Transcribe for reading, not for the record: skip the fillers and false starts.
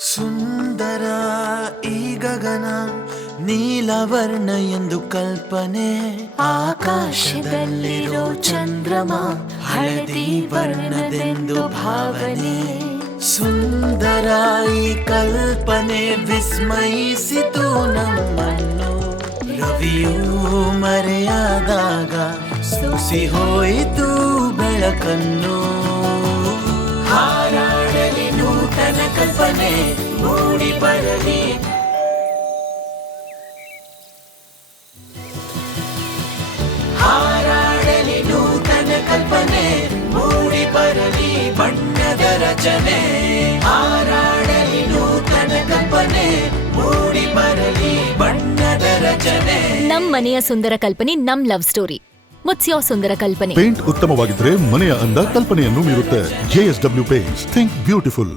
ಸುಂದರ ಈ ಗಗನ ನೀಲವರ್ಣ ಎಂದು ಕಲ್ಪನೆ, ಆಕಾಶದಲ್ಲಿರೋ ಚಂದ್ರಮ ಹಳದಿ ವರ್ಣದೆಂದು ಭಾವನೆ. ಸುಂದರ ಈ ಕಲ್ಪನೆ ವಿಸ್ಮಯಿಸಿತು ನಮ್ಮನ್ನು, ರವಿಯೂ ಮರೆಯಾದಾಗ ಸೂಸಿ ಹೋಯಿತು ಬೆಳಕನ್ನು. ಹಾರಾಡಲಿ ನೂತನ ಕಲ್ಪನೆ ಮೂಡಿ ಬರಲಿ, ಹಾರಾಡಲಿ ನೂತನ ಕಲ್ಪನೆ ಮೂಡಿ ಬರಲಿ ಬಣ್ಣದ ರಚನೆ. ಹಾರಾಡಲಿ ನೂತನ ಕಲ್ಪನೆ ಮೂಡಿ ಬರಲಿ ಬಣ್ಣದ ರಚನೆ. ನಮ್ ಮನೆಯ ಸುಂದರ ಕಲ್ಪನೆ ನಮ್ ಲವ್ ಸ್ಟೋರಿ. ಮುತ್ಸ್ಯೋ ಸುಂದರ ಕಲ್ಪನೆ. ಪೇಂಟ್ ಉತ್ತಮವಾಗಿದ್ರೆ ಮನೆಯ ಅಂದ ಕಲ್ಪನೆಯನ್ನು ಮೀರುತ್ತೆ. JSW Paints. Think beautiful.